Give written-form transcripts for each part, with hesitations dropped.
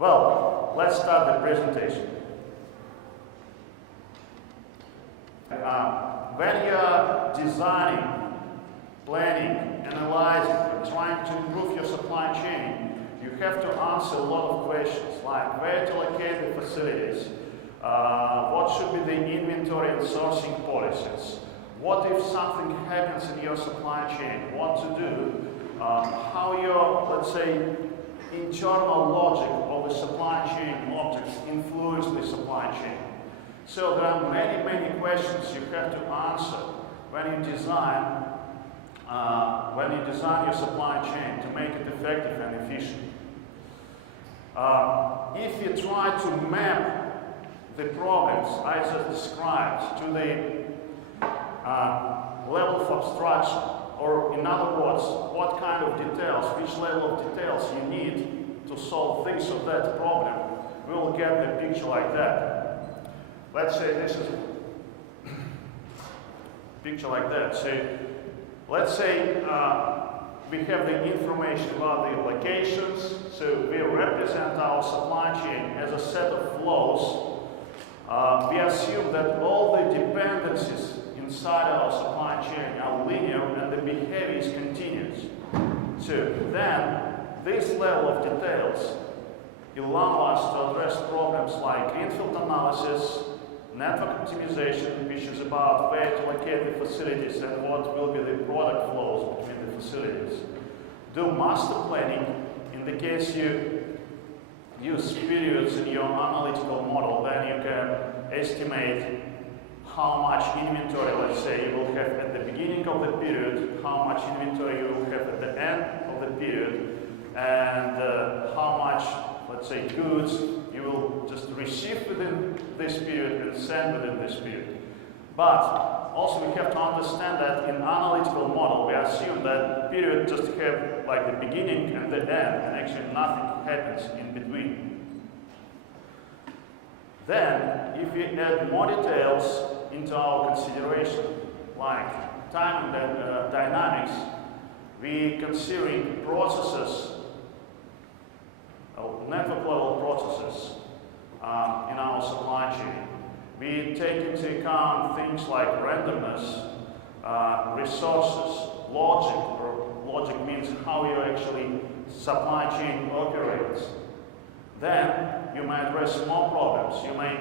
Well, let's start the presentation. When you are designing, planning, analyzing, and trying to improve your supply chain, you have to answer a lot of questions like where to locate the facilities, what should be the inventory and sourcing policies, what if something happens in your supply chain, what to do, how your, let's say, internal logic of the supply chain objects influence the supply chain. So there are many, many questions you have to answer when you design your supply chain to make it effective and efficient. If you try to map the problems I just described to the level of abstraction, or in other words, what kind of details, which level of details you need to solve this or that problem, we will get the picture like that. Let's say this is a picture like that. So let's say we have the information about the locations, so we represent our supply chain as a set of flows. We assume that all the dependencies inside our supply chain are linear and the behavior is continuous. So then, this level of details allow us to address problems like greenfield analysis, network optimization, which is about where to locate the facilities and what will be the product flows between the facilities. Do master planning in the case you use periods in your analytical model, then you can estimate how much inventory, let's say, you will have at the beginning of the period, how much inventory you will have at the end of the period, and how much, let's say, goods you will just receive within this period and send within this period. But also we have to understand that in analytical model, we assume that period just have like the beginning and the end, and actually nothing happens in between. Then, if we add more details into our consideration, like time and dynamics, we considering processes, network level processes in our supply chain. We take into account things like randomness, resources, logic, or logic means how your actually supply chain operates. Then you may address more problems. You may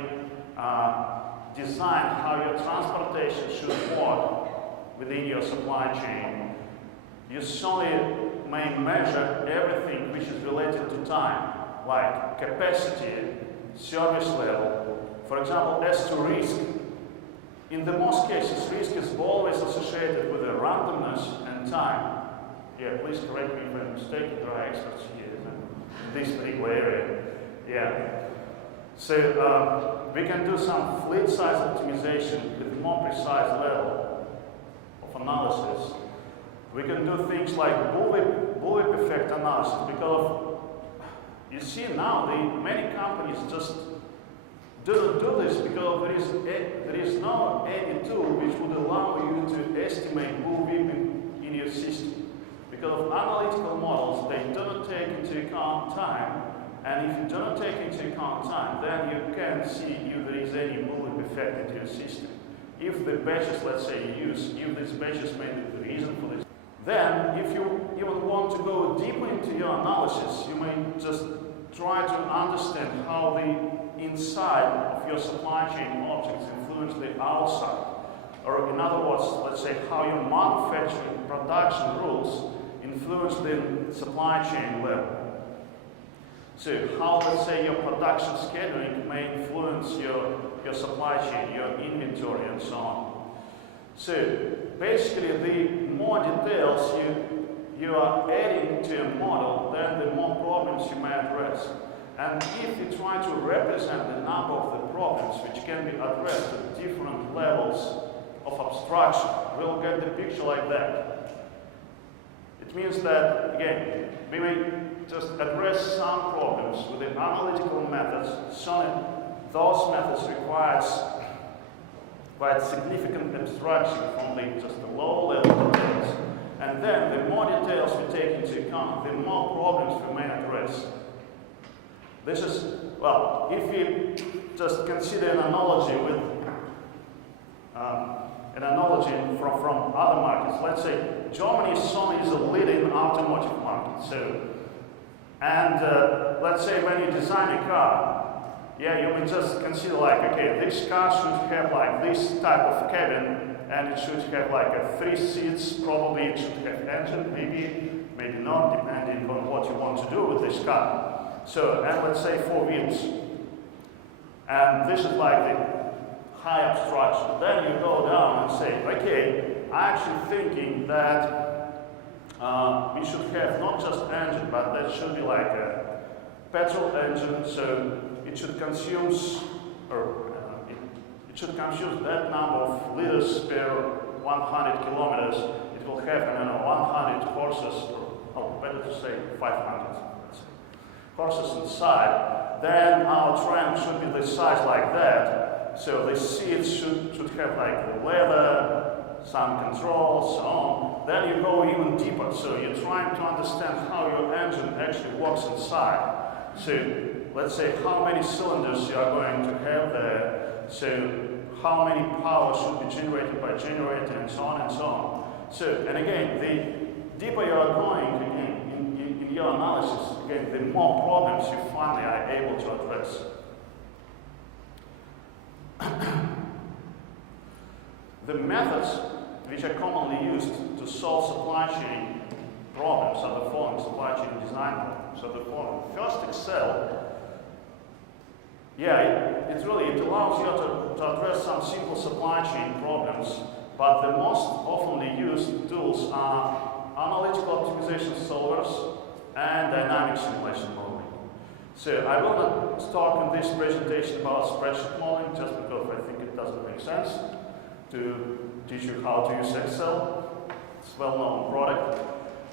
design how your transportation should work within your supply chain. You certainly may measure everything which is related to time, like capacity, service level. For example, as to risk, in the most cases, risk is always associated with the randomness and time. Yeah, please correct me if I'm mistaken, there are experts here in this particular area. Yeah. So we can do some fleet size optimization with more precise level of analysis. We can do things like bullwhip effect analysis, because you see now many companies just don't do this because there is no any tool which would allow you to estimate bullwhip in your system. Because of analytical models, they don't take into account time, and if you don't take into account time, then you can't see if there is any bullwhip effect into your system. If the batches, let's say, you use, if these batches may be the reason for this. Then, if you even want to go deeper into your analysis, you may just try to understand how the inside of your supply chain objects influence the outside. Or in other words, let's say how your manufacturing production rules influence the supply chain level. So how, let's say, your production scheduling may influence your supply chain, your inventory, and so on. So basically, the more details you are adding to a model, then the more problems you may address. And if you try to represent the number of the problems which can be addressed at different levels of abstraction, we'll get the picture like that. It means that, again, we may just address some problems with the analytical methods. Certainly, those methods requires quite significant abstraction from just the low level details. And then the more details we take into account, the more problems we may address. This is, well, if we just consider an analogy with from other markets, let's say Germany Sony is a leading automotive market. So, and let's say when you design a car, yeah, you will just consider like, okay, this car should have like this type of cabin, and it should have like 3 seats. Probably it should have engine, maybe not, depending on what you want to do with this car. So, and let's say 4 wheels. And this is like the high abstraction. Then you go down and say, okay, I'm actually thinking that we should have not just engine, but there should be like a petrol engine, so it should consume, it should consume that number of liters per 100 kilometers. It will have, I don't know, 100 horses, or better to say 500, let's say, horses inside. Then our tram should be the size like that. So the seats should have like leather, some controls, so on. Then you go even deeper. So you're trying to understand how your engine actually works inside. So let's say how many cylinders you are going to have there. So how many power should be generated by generator, and so on and so on. So, and again, the deeper you are going in your analysis, again, the more problems you finally are able to address. The methods which are commonly used to solve supply chain problems are the following: supply chain design problems are the following. First, Excel. Yeah, it allows you to address some simple supply chain problems, but the most often used tools are analytical optimization solvers and dynamic simulation modeling. So I will not talk in this presentation about spreadsheet modeling, just because I think it doesn't make sense to teach you how to use Excel. It's a well-known product,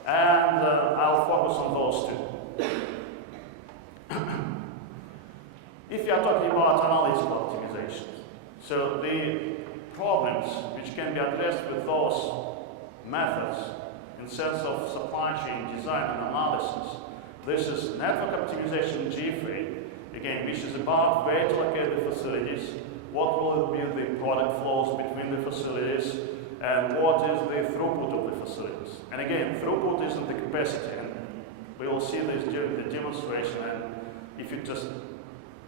and I'll focus on those two. If you are talking about analytical optimization, so the problems which can be addressed with those methods in sense of supply chain design and analysis, this is network optimization G3, again, which is about where to locate the facilities, what will be the product flows between the facilities, and what is the throughput of the facilities. And again, throughput isn't the capacity, and we will see this during the demonstration. And if you just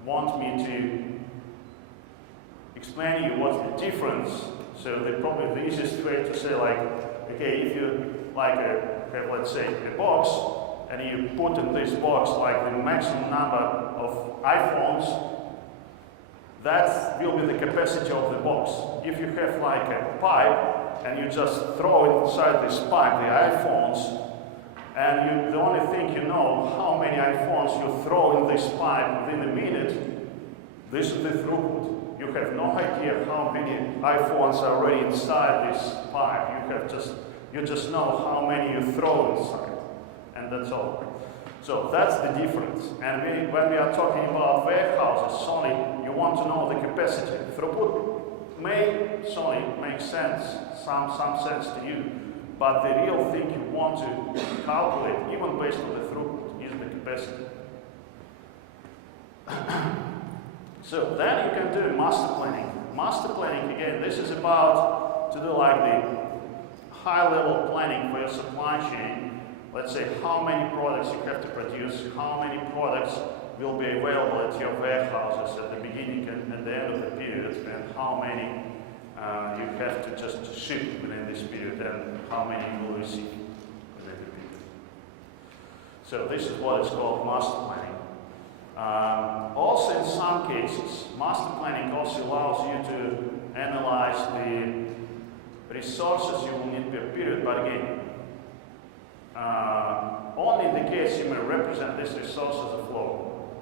want me to explain you what's the difference, so probably the easiest way to say, like, okay, if you like have, let's say, a box, and you put in this box like the maximum number of iPhones, that will be the capacity of the box. If you have like a pipe and you just throw inside this pipe the iPhones, and the only thing you know how many iPhones you throw in this pipe within a minute, this is the throughput. You have no idea how many iPhones are already inside this pipe. You just know how many you throw inside, and that's all. So that's the difference. And when we are talking about warehouses, only you want to know the capacity. Throughput may make sense, some sense to you, but the real thing you want to calculate, even based on the throughput, is the capacity. So then you can do master planning. Master planning, again, this is about to do like the high-level planning for your supply chain. Let's say how many products you have to produce, how many products will be available at your warehouses at the beginning and at the end of the period, and how many you have to just ship within this period, and how many you will receive within the period. So this is what is called master planning. Also, in some cases, master planning also allows you to analyze the resources you will need per period, but again, only in the case you may represent this resource as a flow.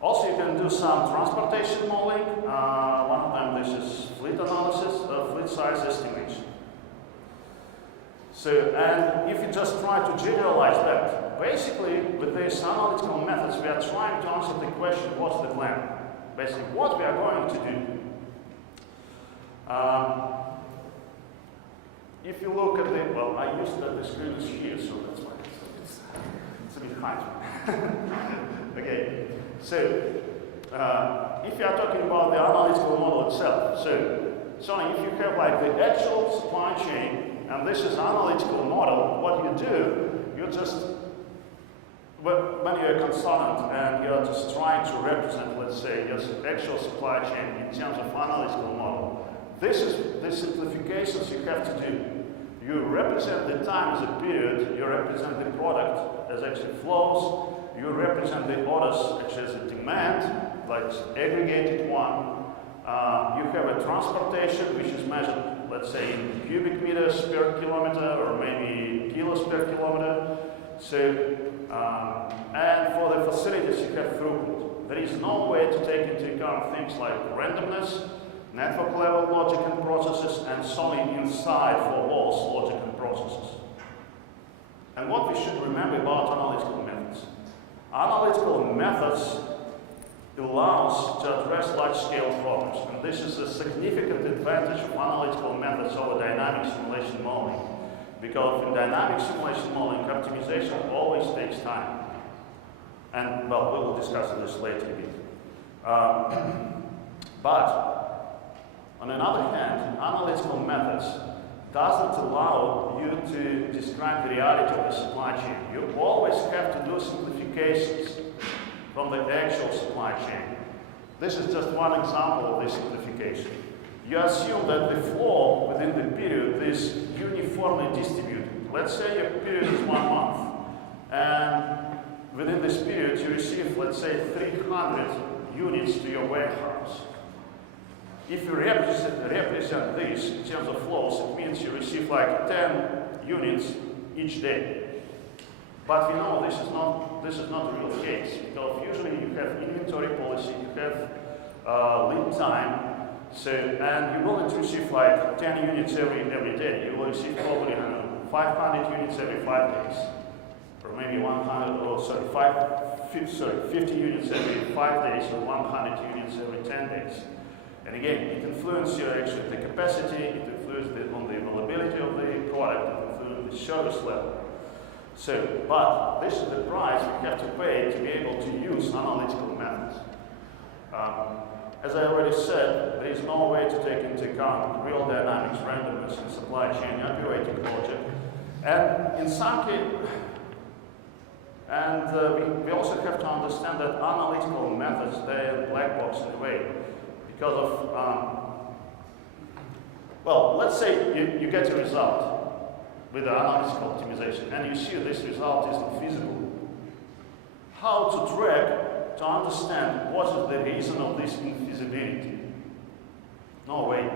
Also, you can do some transportation modeling. One of them, this is fleet analysis, fleet size estimation. So, and if you just try to generalize that, basically with these analytical methods, we are trying to answer the question, what's the plan? Basically, what we are going to do. If you look at the, well, I used the screen is here, so that's why it's It's a bit high. Okay, so if you are talking about the analytical model itself, so if you have like the actual supply chain, and this is analytical model, what you do, you just, when you're a consultant and you're just trying to represent, let's say, your actual supply chain in terms of analytical model, this is the simplifications you have to do. You represent the time as a period, you represent the product as actually flows, you represent the orders actually as a demand, like aggregated one. You have a transportation which is measured, let's say, in cubic meters per kilometer or maybe kilos per kilometer. So, and for the facilities you have throughput. There is no way to take into account things like randomness, network level logic and processes, and solely inside for walls logic and processes. And what we should remember about analytical methods. Analytical methods allows to address large-scale problems, and this is a significant advantage of analytical methods over dynamic simulation modeling, because in dynamic simulation modeling, optimization always takes time. And, well, we will discuss this later a bit. But, on the other hand, analytical methods doesn't allow you to describe the reality of the supply chain. You always have to do simplifications from the actual supply chain. This is just one example of this simplification. You assume that the flow within the period is uniformly distributed. Let's say your period is 1 month, and within this period you receive, let's say, 300 units to your warehouse. If you represent this in terms of flows, it means you receive like 10 units each day. But we know this is not the real case, because usually you have inventory policy, you have lead time, so, and you're willing to receive like 10 units every day. You will receive probably 500 units every 5 days, or maybe 50 units every 5 days, or 100 units every 10 days. And again, it influences actually the capacity, it influences on the availability of the product, it influences the service level. So, but this is the price we have to pay to be able to use analytical methods. As I already said, there is no way to take into account real dynamics, randomness, and supply chain operating logic. And in some cases, we also have to understand that analytical methods, they're black box in a way. Because of, well, let's say you get a result with the analytical optimization, and you see this result isn't feasible. How to track, to understand what is the reason of this infeasibility? No way.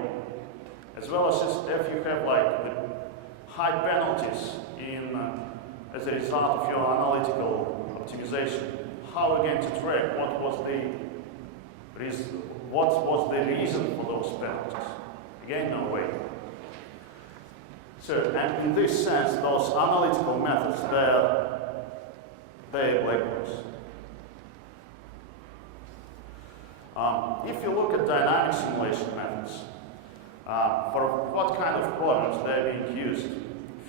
As well as if you have like the high penalties as a result of your analytical optimization, how again to track what was the reason for those penalties? Again, no way. So, and in this sense, those analytical methods, they're black box. If you look at dynamic simulation methods, for what kind of problems they're being used?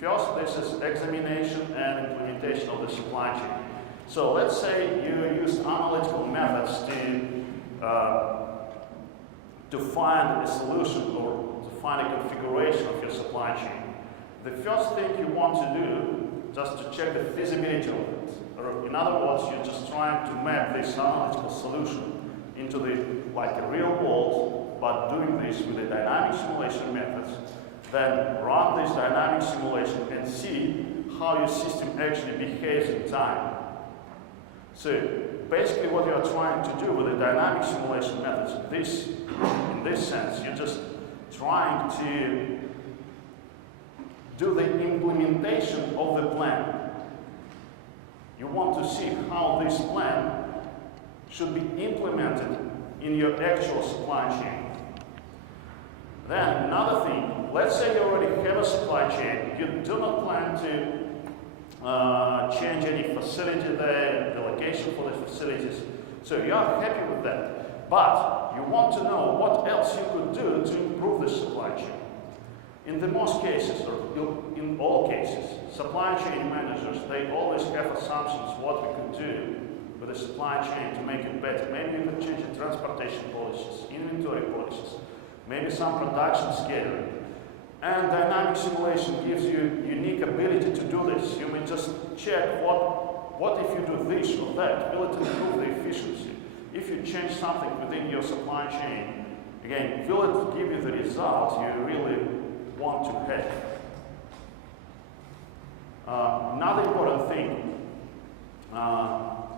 First, this is examination and implementation of the supply chain. So let's say you use analytical methods to find a solution or to find a configuration of your supply chain. The first thing you want to do, just to check the feasibility of it, or in other words, you're just trying to map this analytical solution into like a real world, but doing this with the dynamic simulation methods. Then run this dynamic simulation and see how your system actually behaves in time. So basically what you are trying to do with the dynamic simulation methods, in this sense, you're just trying to do the implementation of the plan. You want to see how this plan should be implemented in your actual supply chain. Then another thing, let's say you already have a supply chain, you do not plan to change any facility there, the location for the facilities, so you are happy with that. But you want to know what else you could do to improve the supply chain. in the most cases, or in all cases, supply chain managers, they always have assumptions what we could do with the supply chain to make it better. Maybe you can change the transportation policies, inventory policies, maybe some production scheduling. And dynamic simulation gives you unique ability to do this. You may just check what if you do this or that, will it improve the efficiency? If you change something within your supply chain, again, will it give you the result you really want to have? Another important thing,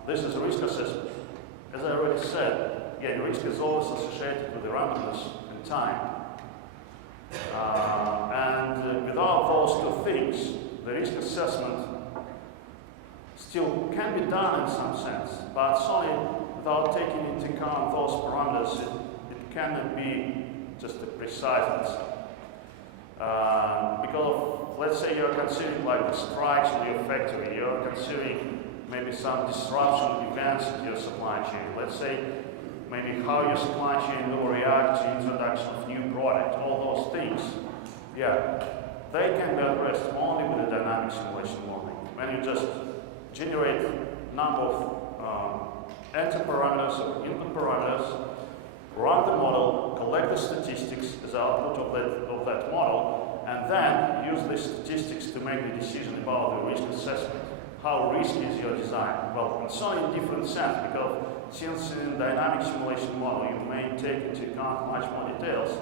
this is risk assessment. As I already said, again, risk is always associated with the randomness and time. And without those two things, the risk assessment still can be done in some sense, but only without taking into account those parameters, it cannot be just a precise answer. Because let's say you're considering like the strikes in your factory, you're considering maybe some disruption events in your supply chain. Let's say maybe how your supply chain will react to introduction of new product, all those things. Yeah, they can be addressed only with the dynamic simulation modeling. When you just generate number of enter parameters or input parameters, run the model, collect the statistics as output of that model, and then use the statistics to make the decision about the risk assessment. How risky is your design? Well, it's only in different sense, because since in dynamic simulation model you may take into account much more details,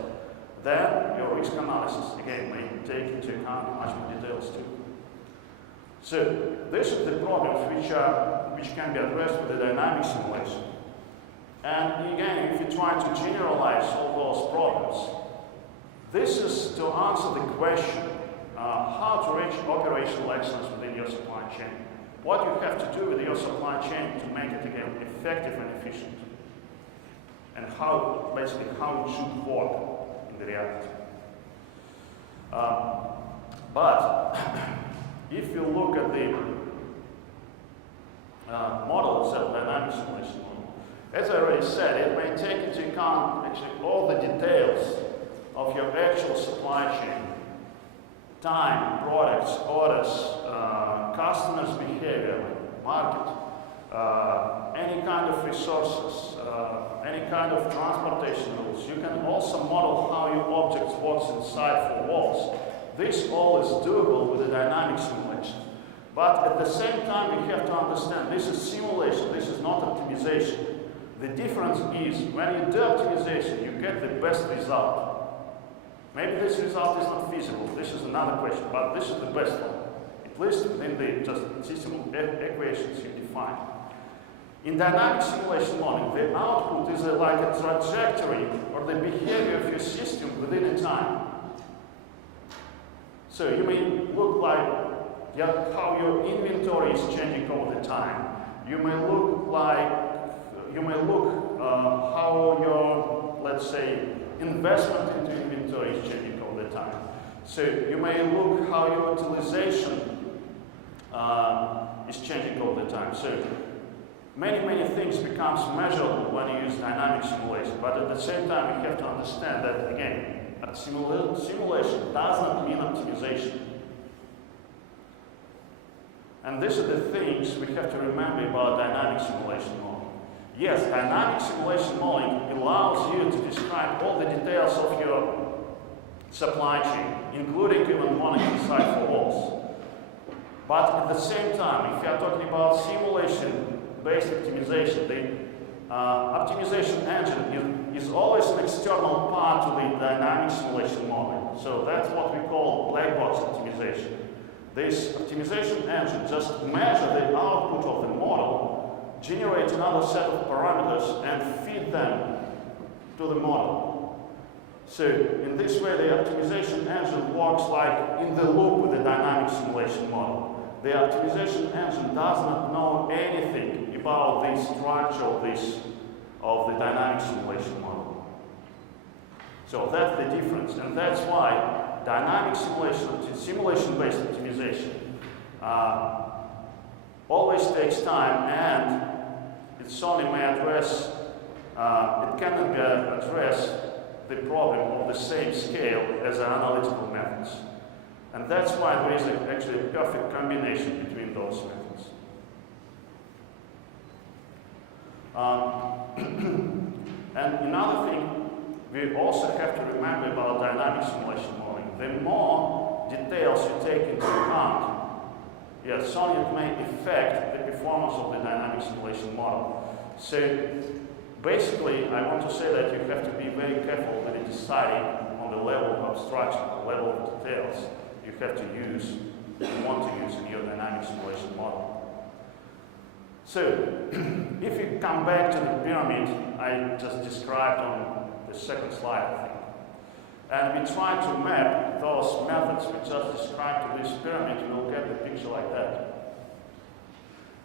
then your risk analysis, again, may take into account much more details too. So, this is the problems which can be addressed with the dynamic simulation. And again, if you try to generalize all those problems, this is to answer the question, how to reach operational excellence within your supply chain. What you have to do with your supply chain to make it, again, effective and efficient. And how, basically, how it should work in the reality. But if you look at the model itself, dynamic simulation model, as I already said, it may take into account actually all the details of your actual supply chain. Time, products, orders, customers' behavior, market, any kind of resources, any kind of transportation rules. You can also model how your objects works inside four walls. This all is doable with a dynamic simulation. But at the same time, you have to understand this is simulation, this is not optimization. The difference is when you do optimization, you get the best result. Maybe this result is not feasible, this is another question, but this is the best one. At least within the just system of equations you define. In dynamic simulation modeling, the output is like a trajectory or the behavior of your system within a time. So you may look like how your inventory is changing over the time. You may look how your, let's say, investment into inventory is changing over the time. So you may look how your utilization is changing over the time. So many things becomes measurable when you use dynamic simulation, but at the same time you have to understand that, again, simulation does not mean optimization. And these are the things we have to remember about dynamic simulation modeling. Yes, dynamic simulation modeling allows you to describe all the details of your supply chain, including even one inside four walls. But at the same time, if you are talking about simulation-based optimization, the optimization engine is always an external part to the dynamic simulation modeling. So that's what we call black box optimization. This optimization engine just measures the output of the model, generates another set of parameters, and feed them to the model. So in this way, the optimization engine works like in the loop with the dynamic simulation model. The optimization engine does not know anything about the structure of the dynamic simulation model. So that's the difference, and that's why dynamic simulation-based optimization always takes time, and it only may address, it cannot be addressed the problem of the same scale as the analytical methods. And that's why there is actually a perfect combination between those methods. And another thing we also have to remember about dynamic simulation modeling. The more details you take into account, yes, so it may affect the performance of the dynamic simulation model. So basically, I want to say that you have to be very careful when deciding on the level of abstraction, the level of details you have to use, you want to use in your dynamic simulation model. So, if you come back to the pyramid I just described on the second slide, I think, and we try to map those methods we just described to this pyramid, you will get the picture like that.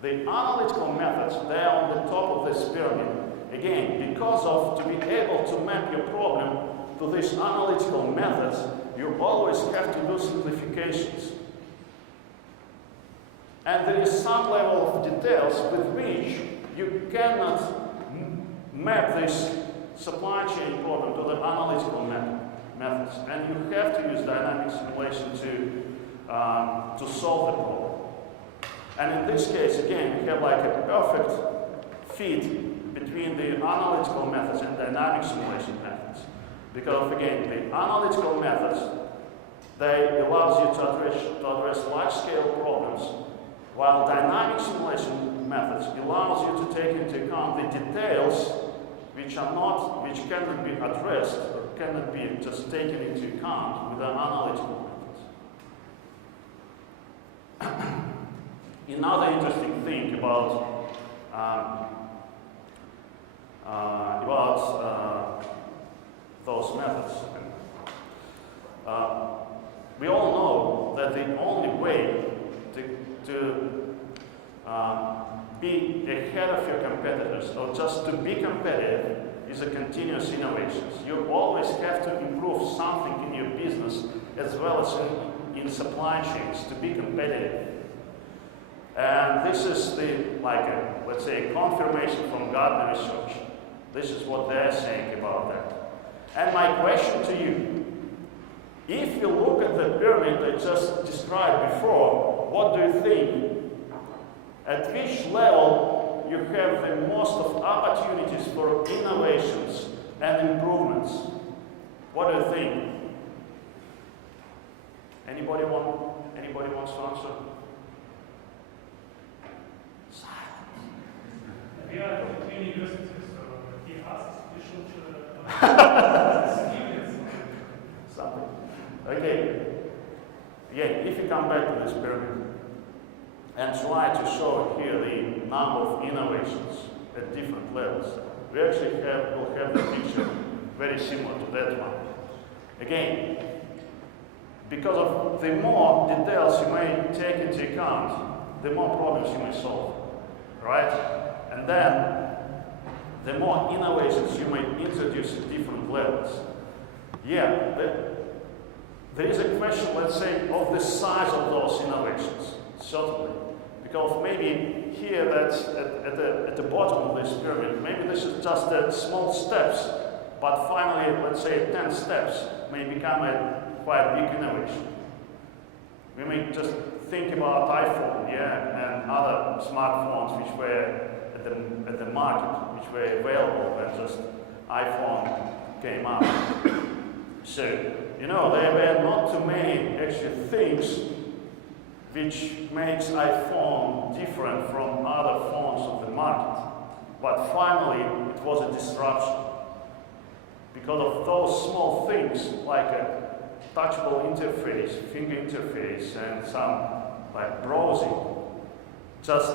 The analytical methods, they are on the top of this pyramid. Again, because of to be able to map your problem to these analytical methods, you always have to do simplifications. And there is some level of details with which you cannot map this supply chain problem to the analytical methods. And you have to use dynamic simulation to solve the problem. And in this case, again, we have like a perfect fit between the analytical methods and dynamic simulation methods. Because again, the analytical methods, they allow you to address large-scale problems, while dynamic simulation methods allows you to take into account the details which cannot be addressed or cannot be just taken into account with the analytical methods. Another interesting thing about those methods. We all know that the only way to be ahead of your competitors, or just to be competitive, is a continuous innovations. You always have to improve something in your business as well as in supply chains to be competitive. And this is let's say, confirmation from Gartner research. This is what they're saying about that. And my question to you, if you look at the pyramid I just described before, what do you think? At which level you have the most of opportunities for innovations and improvements? What do you think? Anybody wants to answer? We are between universities, so he asks, we should something. Okay. Again, if you come back to this pyramid and try to show here the number of innovations at different levels, we actually will have the picture very similar to that one. Again, because of the more details you may take into account, the more problems you may solve, right? And then, the more innovations you may introduce at different levels. Yeah, there is a question, let's say, of the size of those innovations, certainly. Because maybe here, that's at the bottom of this pyramid, maybe this is just small steps, but finally, let's say 10 steps may become a quite big innovation. We may just think about iPhone, yeah, and other smartphones which were at the market, which were available when just iPhone came up. So, there were not too many actually things which makes iPhone different from other phones of the market. But finally, it was a disruption. Because of those small things, like a touchable interface, finger interface, and some like browsing, just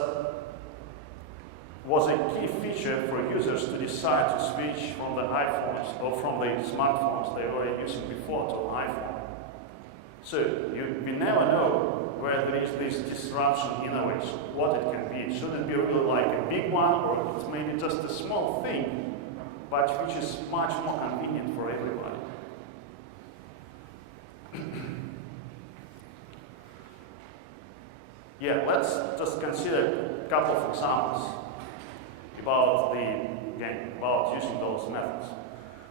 was a key feature for users to decide to switch from the iPhones or from the smartphones they were using before to an iPhone. So we never know where there is this disruption innovation, what it can be. Should it be really like a big one, or it's maybe just a small thing, but which is much more convenient for everybody. Yeah, let's just consider a couple of examples about using those methods.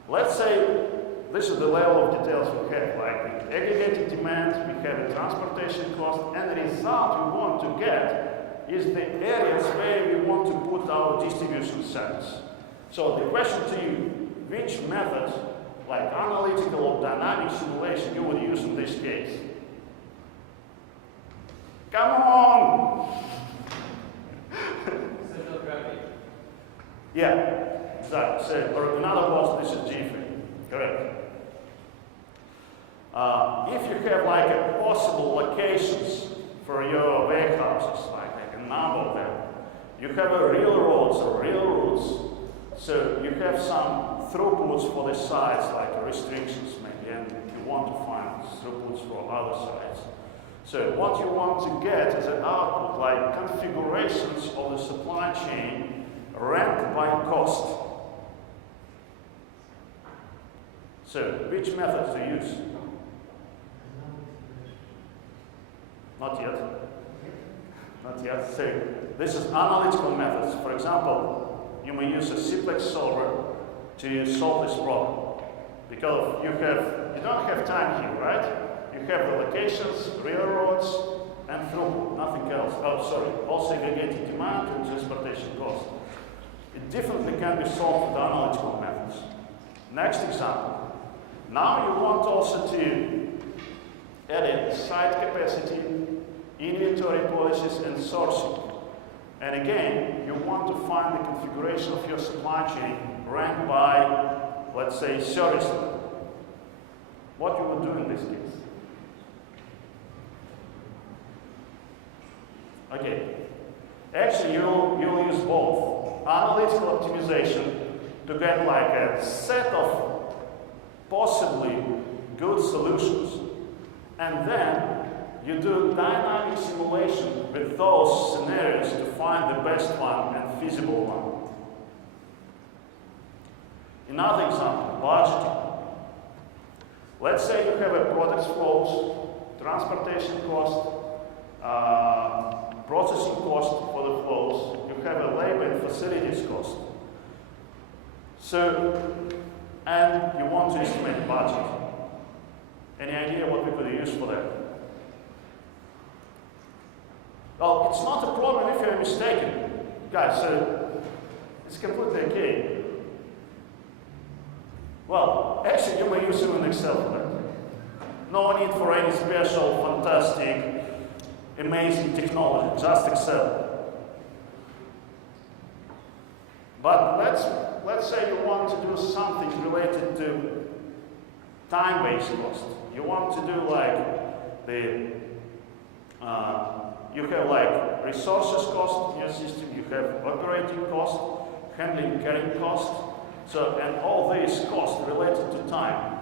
Let's say this is the level of details we have, like the aggregated demand, we have the transportation cost, and the result we want to get is the areas where we want to put our distribution centers. So the question to you, which method, like analytical or dynamic simulation, you would use in this case? Come on! Central gravity. Yeah, exactly. So, or in other words, this is G-free. Correct. If you have like a possible locations for your warehouses, like a number of them, you have a real roads or real routes, so you have some throughputs for the sites, like restrictions maybe, and you want to find throughputs for other sites. So what you want to get is an output like configurations of the supply chain ranked by cost. So which method to use? Not yet. Not yet. So this is analytical methods. For example, you may use a simplex solver to solve this problem. Because you don't have time here, right? You have the locations, railroads, and throughput, nothing else. Oh, sorry, also aggregated demand and transportation cost. It definitely can be solved with analytical methods. Next example. Now you want also to edit site capacity, inventory policies, and sourcing. And again, you want to find the configuration of your supply chain ranked by, let's say, service level. What you would do in this case? Okay. Actually, you'll use both. Analytical optimization to get like a set of possibly good solutions. And then you do dynamic simulation with those scenarios to find the best one and feasible one. Another example, budgeting. Let's say you have a product flows, transportation cost, processing cost for the flows, you have a labor and facilities cost. So, and you want to estimate budget. Any idea what we could use for that? Well, it's not a problem if you're mistaken. Guys, so it's completely okay. Well, actually you may use it in Excel for that. No need for any special, fantastic, amazing technology, just Excel. But let's say you want to do something related to time-based cost. You want to do like the, you have like resources cost in your system, you have operating cost, handling carrying cost, so, and all these costs related to time.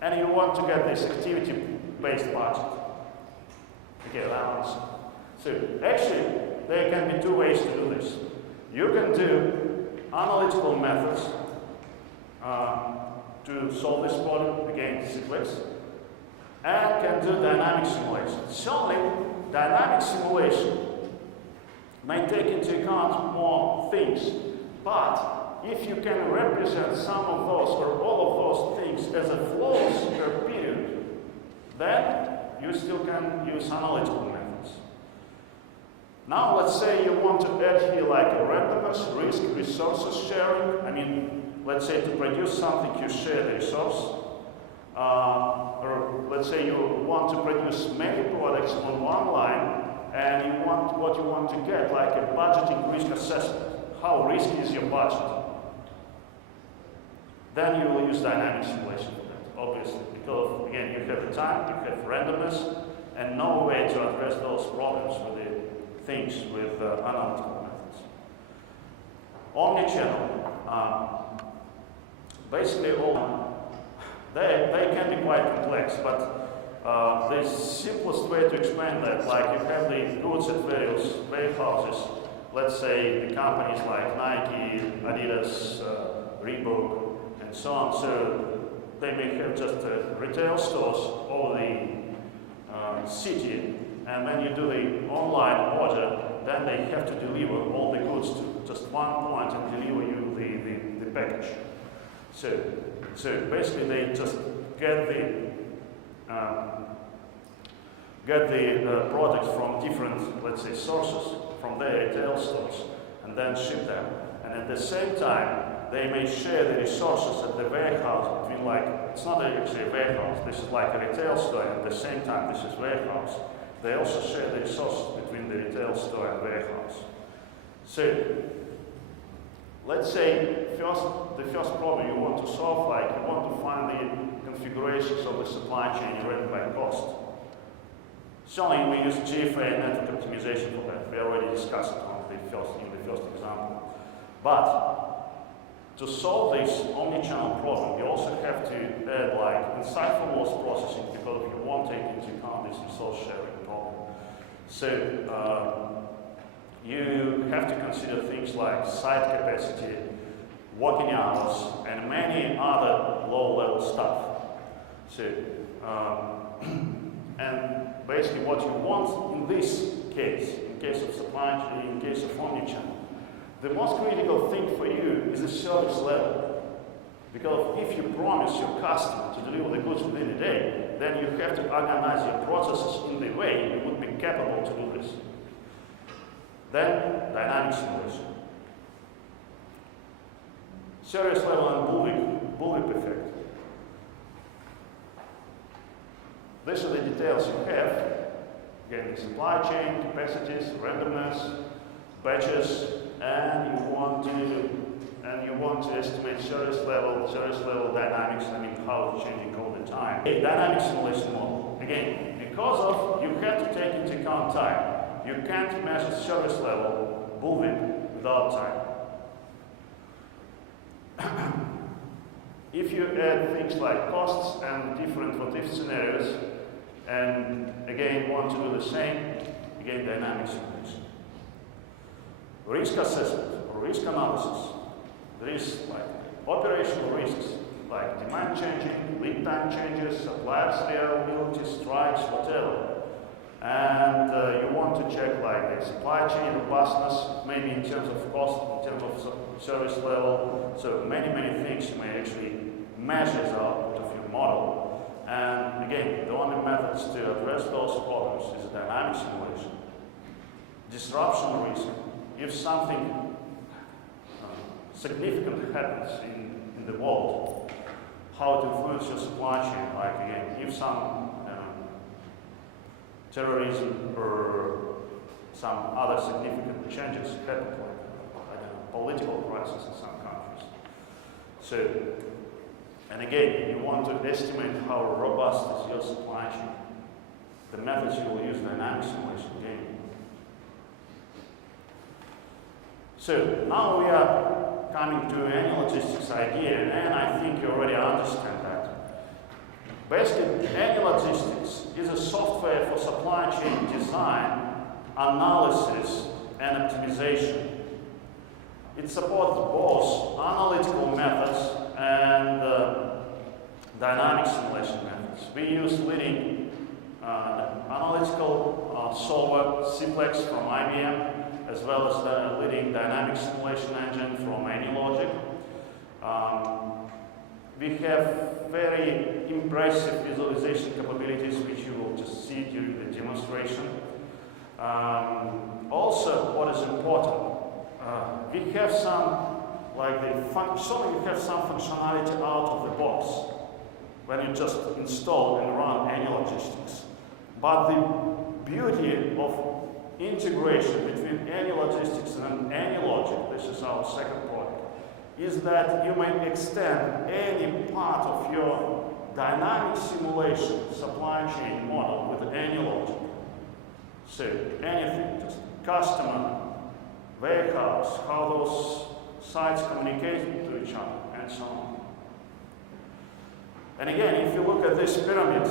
And you want to get this activity-based budget. Okay, allowance. So actually, there can be two ways to do this. You can do analytical methods to solve this problem, again, simplex, and can do dynamic simulation. Certainly, dynamic simulation may take into account more things, but if you can represent some of those or all of those things as a flows per period, then you still can use analytical methods. Now let's say you want to add here like a randomness, risk, resources sharing. I mean, let's say to produce something you share the resource. Or let's say you want to produce many products on one line and you want what you want to get, like a budgeting risk assessment. How risky is your budget? Then you will use dynamic simulation for that, obviously, because again, you have the time, you have randomness, and no way to address those problems with the things with analytical methods. Omnichannel, basically all, they can be quite complex, but the simplest way to explain that, like you have the goods at various warehouses, let's say the companies like Nike, Adidas, Reebok, and so on. So they may have just retail stores over the city, and when you do the online order, then they have to deliver all the goods to just one point and deliver you the package. So basically they just get the products from different, let's say, sources, from their retail stores, and then ship them. And at the same time, they may share the resources at the warehouse between, like, it's not actually a warehouse, this is like a retail store, and at the same time this is warehouse. They also share the resources between the retail store and warehouse. So, let's say the first problem you want to solve, like you want to find the configurations of the supply chain rated by cost. Certainly we use GFA and network optimization for that. We already discussed it in the first example. But to solve this omnichannel problem, you also have to add like insightful loss processing, because you won't take into account this resource sharing problem. So you have to consider things like site capacity, working hours, and many other low-level stuff. So, and basically what you want in this case, in case of supply chain, in case of omnichannel, the most critical thing for you is the service level. Because if you promise your customer to deliver the goods within a day, then you have to organize your processes in the way you would be capable to do this. Then, dynamic simulation. Service level and bullwhip effect. These are the details you have. Again, the supply chain, capacities, randomness, batches, and you want to estimate service level dynamics, how it's changing all the time. A dynamic simulation model. Again, because of you have to take into account time. You can't measure service level bullwhip without time. If you add things like costs and different what-if scenarios, and again want to do the same, again dynamic simulation. Risk assessment or risk analysis. There is like operational risks like demand changing, lead time changes, suppliers reliability, strikes, whatever. And you want to check like the supply chain robustness, maybe in terms of cost, in terms of service level. So many things you may actually measure the output of your model. And again, the only methods to address those problems is a dynamic simulation. Disruption risk. If something significant happens in the world, how it influences your supply chain. Like again, if some terrorism or some other significant changes happen, like political crisis in some countries. So, and again, you want to estimate how robust is your supply chain. The methods you will use, dynamic simulation again. So now we are coming to AnyLogistix idea, and I think you already understand that. Basically, AnyLogistix is a software for supply chain design, analysis, and optimization. It supports both analytical methods and dynamic simulation methods. We use leading analytical solver Simplex from IBM, as well as the leading dynamic simulation engine from AnyLogic. We have very impressive visualization capabilities, which you will just see during the demonstration. Also, what is important, we have some, like you have some functionality out of the box when you just install and run AnyLogistix. But the beauty of integration between AnyLogistix and AnyLogic, this is our second point, is that you may extend any part of your dynamic simulation supply chain model with AnyLogic. So anything, just customer, warehouse, how those sites communicate to each other, and so on. And again, if you look at this pyramid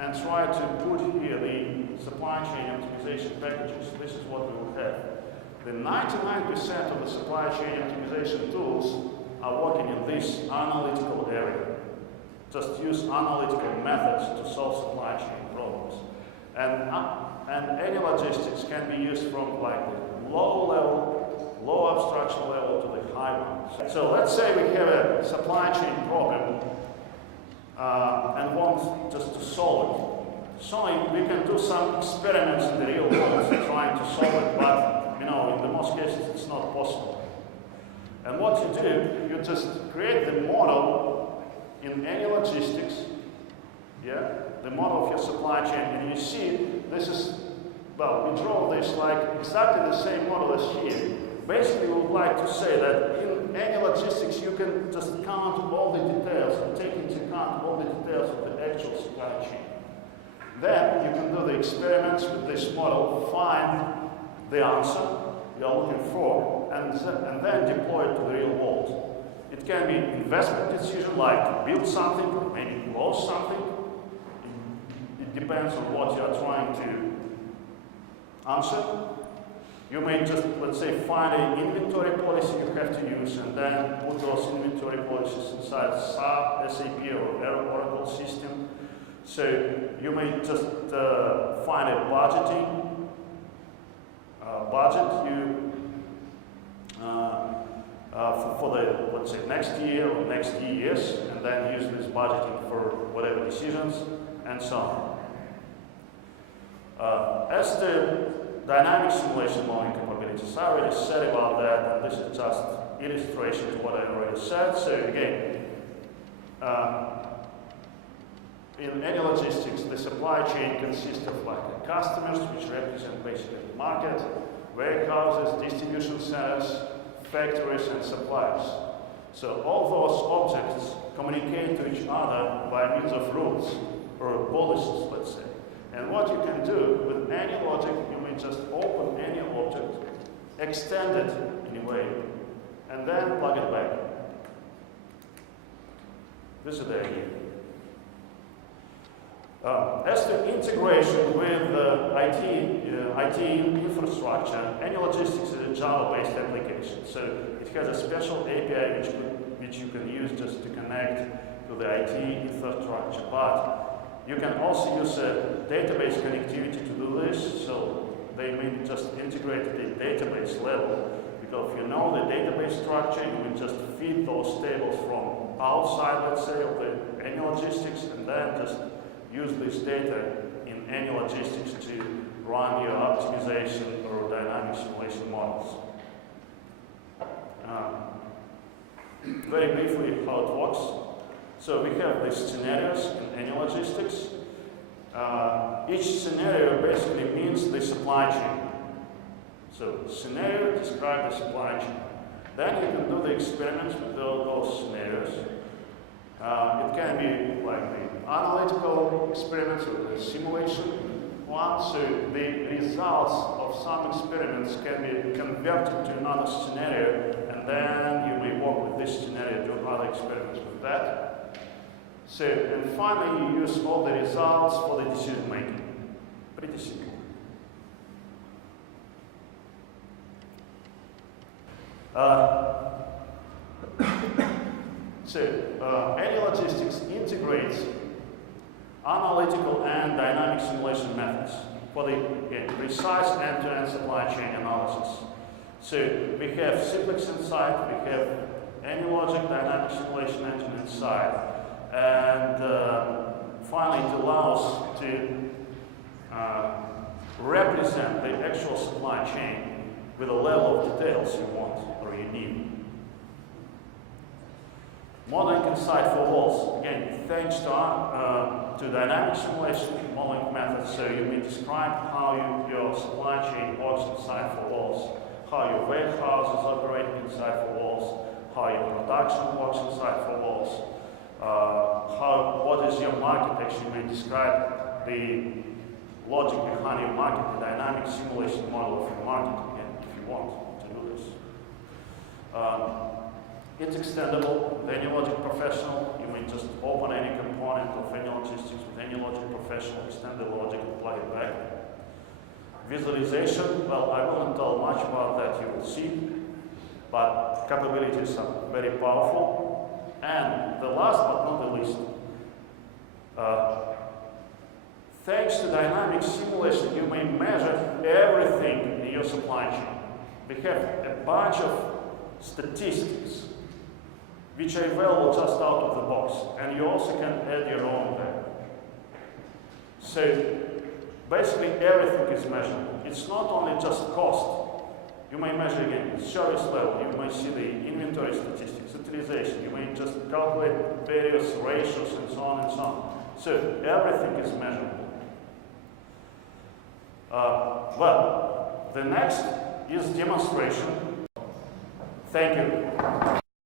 and try to put here the supply chain optimization packages, this is what we will have. The 99% of the supply chain optimization tools are working in this analytical area. Just use analytical methods to solve supply chain problems. And AnyLogistix can be used from like the low level low abstraction level to the high one. So let's say we have a supply chain problem and want just to solve it. So we can do some experiments in the real world trying to solve it, but in the most cases it's not possible. And what you do, you just create the model in AnyLogistix, the model of your supply chain, and you see this is, well, we draw this like exactly the same model as here. Basically, we would like to say that in AnyLogistix you can just count all the details and take into account all the details of the actual supply chain. Then you can do the experiments with this model, find the answer you're looking for, and then deploy it to the real world. It can be investment decision like build something or maybe close something. It depends on what you are trying to answer. You may just, let's say, find an inventory policy you have to use and then put those inventory policies inside SAP or Oracle system. So you may just find a budgeting budget for the, let's say, next year or next years, and then use this budgeting for whatever decisions and so on. As to dynamic simulation modeling capabilities, I already said about that, and this is just illustration to what I already said. So again, in AnyLogistix, the supply chain consists of like customers, which represent basically the market, warehouses, distribution centers, factories, and suppliers. So all those objects communicate to each other by means of rules or policies, let's say. And what you can do with AnyLogic, you may just open any object, extend it in a way, and then plug it back. This is the idea. As to integration with IT infrastructure, AnyLogistix is a Java-based application. So it has a special API which you can use just to connect to the IT infrastructure. But you can also use a database connectivity to do this. So they may just integrate at the database level. Because if you know the database structure, you will just feed those tables from outside, let's say, of the AnyLogistix, and then just use this data in AnyLogistix to run your optimization or dynamic simulation models. Very briefly, how it works. So we have these scenarios in AnyLogistix. Each scenario basically means the supply chain. So scenario describes the supply chain. Then you can do the experiments with those scenarios. It can be like the analytical experiments or the simulation one. So the results of some experiments can be converted to another scenario, and then you may work with this scenario, do other experiments with that. So, and finally, you use all the results for the decision making. Pretty simple. AnyLogistix integrates analytical and dynamic simulation methods for the precise end-to-end supply chain analysis. So we have Simplex inside, we have AnyLogic dynamic simulation engine inside, and finally it allows to represent the actual supply chain with a level of details you want or you need. Modeling inside four walls. Again, thanks to dynamic simulation modeling methods, so you may describe how your supply chain works inside four walls, how your warehouse is operating inside four walls, how your production works inside four walls, what is your market. Actually, you may describe the logic behind your market, the dynamic simulation model of your market, again, if you want to do this. It's extendable with AnyLogic Professional. You may just open any component of AnyLogistix with AnyLogic Professional, extend the logic, and plug it back. Visualization, well, I won't tell much about that, you will see, but capabilities are very powerful. And the last but not the least, thanks to dynamic simulation, you may measure everything in your supply chain. we have a bunch of statistics which are available just out of the box, and you also can add your own there. So basically everything is measurable. It's not only just cost. You may measure again service level, you may see the inventory statistics, utilization, you may just calculate various ratios and so on and so on. So everything is measurable. Well, the next is demonstration. Thank you.